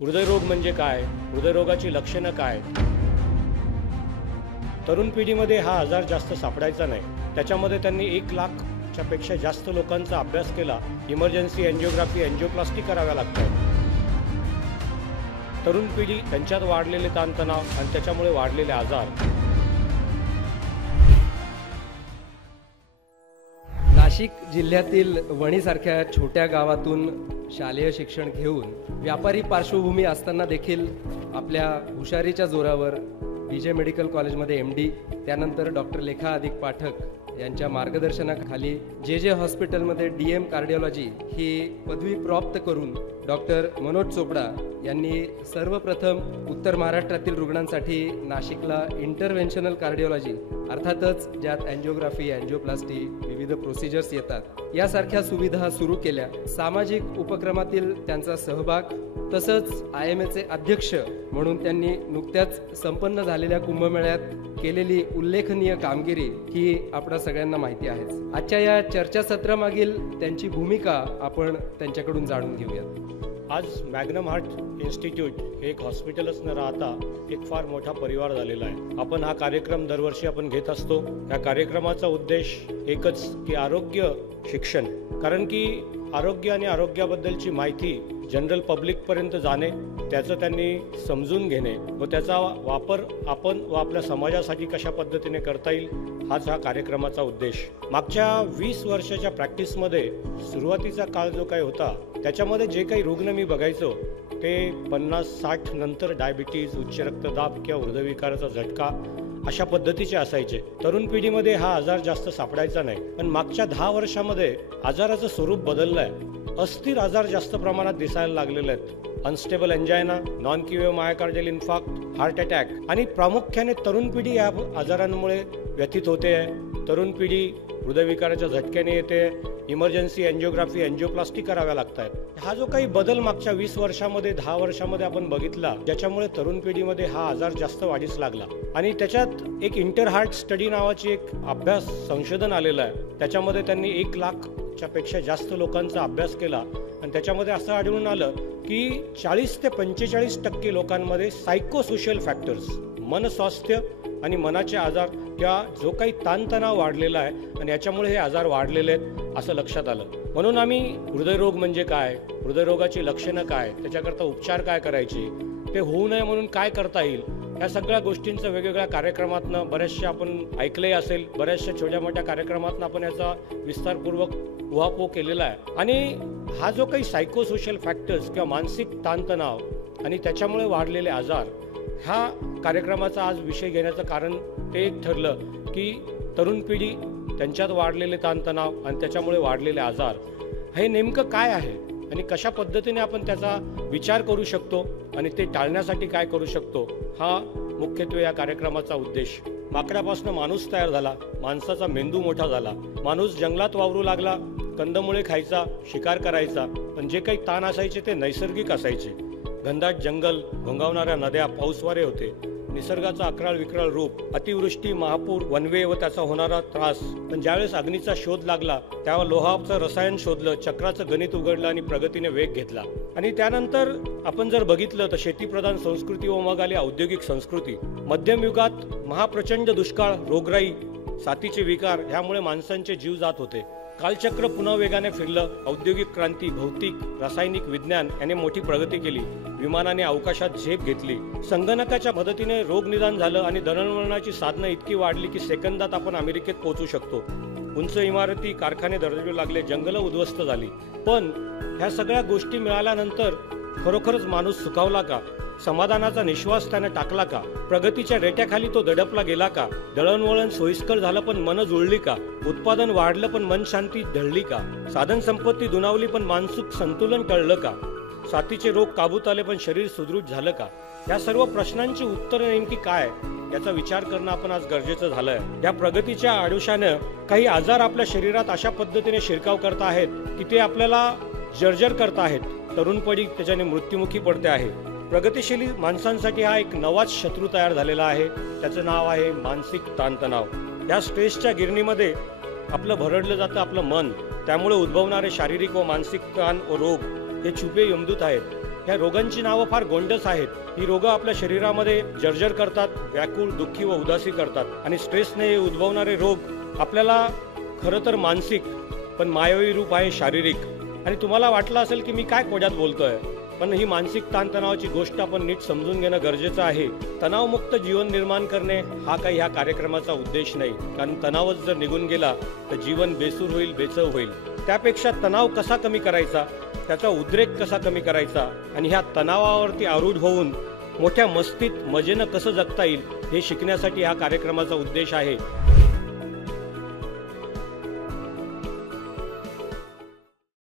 हृदयरोग म्हणजे काय? हृदयरोगाची लक्षणं काय? तरुण पिढीमध्ये हा आजार जास्त सापडायचा नाही. त्याच्यामध्ये त्यांनी 1,00,000च्या पेक्षा जास्त लोकांचा अभ्यास केला. इमर्जन्सी एंजिओग्राफी, एंजिओप्लास्टी कराव्या लागतात. तरुण पिढी त्यांच्यात वाढलेले ताणतणाव आणि त्याच्यामुळे वाढलेले आजार. नाशिक जिल्ह्यातील वणीसारख्या छोट्या गावातून शालेय शिक्षण घेऊन व्यापारी पार्श्वभूमी असताना देखील आपल्या हुशारीच्या जोरावर विजय मेडिकल कॉलेजमध्ये MD, त्यानंतर डॉक्टर लेखा अधिक पाठक यांच्या मार्गदर्शनाखाली जे हॉस्पिटलमध्ये DM कार्डिओलॉजी ही पदवी प्राप्त करून डॉक्टर मनोज चोपडा यांनी सर्वप्रथम उत्तर महाराष्ट्रातील रुग्णांसाठी नाशिकला इंटरव्हेन्शनल कार्डिओलॉजी अर्थातच ज्यात एंजिओग्राफी, एंजिओप्लास्टी, विविध प्रोसिजर्स येतात यासारख्या सुविधा सुरू केल्या. सामाजिक उपक्रमातील त्यांचा सहभाग तसंच IMAचे अध्यक्ष म्हणून त्यांनी नुकत्याच संपन्न झालेल्या कुंभमेळ्यात केलेली उल्लेखनीय कामगिरी ही आपल्या सगळ्यांना माहिती आहे. आजच्या या चर्चासत्रामागील त्यांची भूमिका आपण त्यांच्याकडून जाणून घेऊयात. आज मॅग्नम हार्ट इन्स्टिट्यूट हे एक हॉस्पिटलच न राहता एक फार मोठा परिवार झालेला आहे. आपण हा कार्यक्रम दरवर्षी आपण घेत असतो. या कार्यक्रमाचा उद्देश एकच की आरोग्य शिक्षण, कारण की आरोग्य आणि आरोग्याबद्दलची माहिती जनरल पब्लिकपर्यंत जाणे, त्याचं त्यांनी समजून घेणे व त्याचा वापर आपण व आपल्या समाजासाठी कशा पद्धतीने करता येईल हाच हा कार्यक्रमाचा उद्देश. मागच्या 20 वर्षाच्या प्रॅक्टिसमध्ये सुरुवातीचा काळ जो काही होता त्याच्यामध्ये जे काही रुग्ण मी बघायचो ते 50-60 नंतर डायबिटीज, उच्च रक्तदाब किंवा हृदयविकाराचा झटका अशा पद्धतीचे असायचे. तरुण पिढीमध्ये हा आजार जास्त सापडायचा नाही. पण मागच्या 10 वर्षामध्ये आजाराचं स्वरूप बदललं आहे. अस्थिर आजार जास्त प्रमाणात दिसायला लागलेले आहेत. Unstable angina, non Q wave myocardial infarct, heart attack आणि प्रामुख्याने तरुण पिढी या आजारांमुळे व्यथित होते आहे. तरुण पिढी हृदयविकाराच्या झटक्याने येते. इमर्जन्सी एंजिओग्राफी, एंजिओप्लास्टी कराव्या लागतात. हा जो काही बदल मागच्या 20 वर्षामध्ये 10 वर्षामध्ये आपण बघितला, ज्याच्यामुळे तरुण पिढीमध्ये हा आजार जास्त वाढीस लागला. आणि त्याच्यात एक इंटर हार्ट स्टडी नावाची एक अभ्यास संशोधन आलेलं आहे. त्याच्यामध्ये त्यांनी 1,00,000च्या पेक्षा जास्त लोकांचा अभ्यास केला आणि त्याच्यामध्ये असं आढळून आलं की 40 ते 45% लोकांमध्ये सायकोसोशल फॅक्टर्स, मनस्वास्थ्य आणि मनाचे आजार किंवा जो काही ताणतणाव वाढलेला आहे आणि याच्यामुळे हे आजार वाढलेले आहेत असं लक्षात आलं. म्हणून आम्ही हृदयरोग म्हणजे काय, हृदयरोगाची लक्षणं काय, त्याच्याकरता उपचार काय करायचे, ते होऊ नये म्हणून काय करता येईल, या सगळ्या गोष्टींचं वेगवेगळ्या कार्यक्रमातनं बऱ्याचशा आपण ऐकलंही असेल. बऱ्याचशा छोट्या मोठ्या कार्यक्रमातनं आपण याचा विस्तारपूर्वक उहापोह केलेला आहे. आणि हा जो काही सायकोसोशल फॅक्टर्स किंवा मानसिक ताणतणाव आणि त्याच्यामुळे वाढलेले आजार, ह्या कार्यक्रमाचा आज विषय घेण्याचं कारण ते एक ठरलं की तरुण पिढी त्यांच्यात वाढलेले ताणतणाव आणि त्याच्यामुळे वाढलेले आजार हे नेमकं काय आहे आणि कशा पद्धतीने आपण त्याचा विचार करू शकतो आणि ते टाळण्यासाठी काय करू शकतो, हा मुख्यत्वे या कार्यक्रमाचा उद्देश. माकडापासून माणूस तयार झाला, माणसाचा मेंदू मोठा झाला, माणूस जंगलात वावरू लागला, कंदमुळे खायचा, शिकार करायचा, पण जे काही ताण असायचे ते नैसर्गिक असायचे. घनदाट जंगल, घोंगावणाऱ्या नद्या, पाऊसवारे होते, निसर्गाचा अक्राळ विक्राळ रूप, अतिवृष्टी, महापूर, वनवे व त्याचा होणारा त्रास. पण ज्यावेळेस अग्नीचा शोध लागला त्यावर लोहाचं रसायन शोधलं, चक्राचं गणित उघडलं आणि प्रगतीने वेग घेतला. आणि त्यानंतर आपण जर बघितलं तर शेतीप्रधान संस्कृती व मग आली औद्योगिक संस्कृती. मध्यम युगात महाप्रचंड दुष्काळ, रोगराई, साथीचे विकार ह्यामुळे माणसांचे जीव जात होते. कालचक्र पुन्हा वेगाने फिरलं. औद्योगिक क्रांती, भौतिक, रासायनिक विज्ञान याने मोठी प्रगती केली. विमानाने अवकाशात झेप घेतली. संगणकाच्या मदतीने रोग निदान झालं आणि दळणवळणाची साधनं इतकी वाढली की सेकंदात आपण अमेरिकेत पोहोचू शकतो. उंच इमारती, कारखाने दर्जवू लागले, जंगलं उद्ध्वस्त झाली. पण ह्या सगळ्या गोष्टी मिळाल्यानंतर खरोखरच माणूस सुखावला का? समाधानाचा निश्वास त्याने टाकला का? प्रगतीच्या रेट्याखाली तो दडपला गेला का? दळणवळण सोयीस्कर झालं पण मन जुळली का? उत्पादन वाढलं पण मन शांती ढळली का? साधन संपत्ती दुणावली पण मानसिक संतुलन टळलं का? साथीचे रोग काबूत आले पण शरीर सुदृढ झालं का? या सर्व प्रश्नांची उत्तरं नेमकी काय याचा विचार करणं आपण आज गरजेचं झालंय. या प्रगतीच्या आडुशानं काही आजार आपल्या शरीरात अशा पद्धतीने शिरकाव करत आहेत की ते आपल्याला जर्जर करत आहेत. तरुण पिढी त्याच्याने मृत्युमुखी पडते आहे. प्रगतिशील माणसांसाठी हा एक नवाच शत्रू तयार झालेला आहे. त्याचं नाव आहे मानसिक ताणतणाव. या स्ट्रेसच्या गिरणीमध्ये आपलं भरडलं जातं आपलं मन. त्यामुळे उद्भवणारे शारीरिक व मानसिक ताण व रोग हे छुपे यमदूत आहेत. या रोगांची नावं फार गोंडस आहेत. ही रोगं आपल्या शरीरामध्ये जर्जर करतात, व्याकुळ, दुःखी व उदासी करतात आणि स्ट्रेसने उद्भवणारे रोग आपल्याला खरं तर मानसिक पण मायावी रूप आहे शारीरिक. आणि तुम्हाला वाटलं असेल की मी काय कोड्यात बोलतोय, पण ही मानसिक ताणतणावाची गोष्ट आपण नीट समजून घेणं गरजेचं आहे. तणावमुक्त जीवन निर्माण करणे हा काही ह्या कार्यक्रमाचा उद्देश नाही, कारण तणावच जर निघून गेला तर जीवन बेसूर होईल, बेचव होईल. त्यापेक्षा तणाव कसा कमी करायचा, त्याचा उद्रेक कसा कमी करायचा आणि ह्या तणावावरती आरूढ होऊन मोठ्या मस्तीत मजेनं कसं जगता येईल हे शिकण्यासाठी हा कार्यक्रमाचा उद्देश आहे.